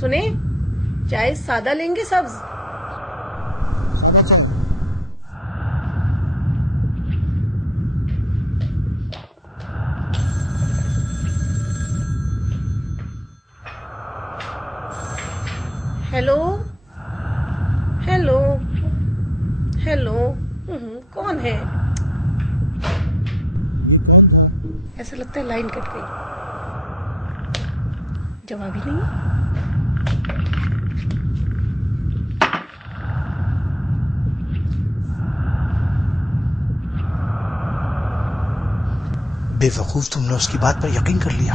सुने, चाय सादा लेंगे सब्ज? Hello hello hello. कौन है? ऐसा लगता है लाइन कट गई, जवाब ही नहीं। बेवकूफ, तुमने उसकी बात पर यकीन कर लिया।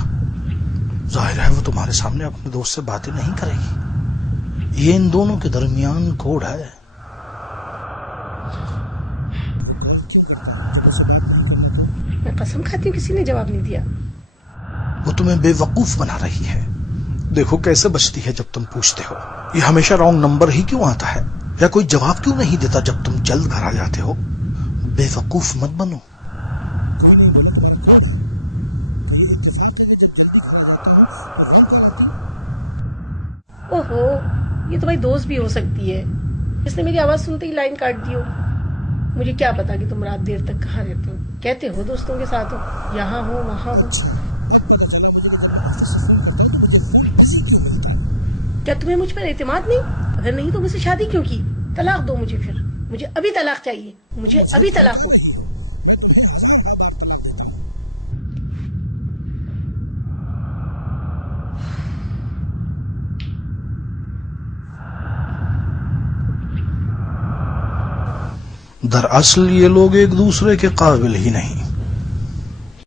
जाहिर है वो तुम्हारे सामने अपने दोस्त से बातें नहीं करेगी। ये इन दोनों के दरमियान कोड है। मैं कसम खाती हूँ किसी ने जवाब नहीं दिया। वो तुम्हें बेवकूफ बना रही है। देखो कैसे बचती है जब तुम पूछते हो। ये हमेशा रॉन्ग नंबर ही क्यों आता है, या कोई जवाब क्यों नहीं देता जब तुम जल्द घर आ जाते हो। बेवकूफ मत बनो। ओहो, ये तो भाई दोस्त भी हो सकती है, इसने मेरी आवाज सुनते ही लाइन काट दी हो। मुझे क्या पता कि तुम रात देर तक कहाँ रहते हो। कहते हो दोस्तों के साथ हो, यहाँ हो वहां हो। क्या तुम्हें मुझ पर एतमाद नहीं? अगर नहीं तो मुझसे शादी क्यों की? तलाक दो मुझे फिर। मुझे अभी तलाक चाहिए, मुझे अभी तलाक हो। दरअसल ये लोग एक दूसरे के काबिल ही नहीं।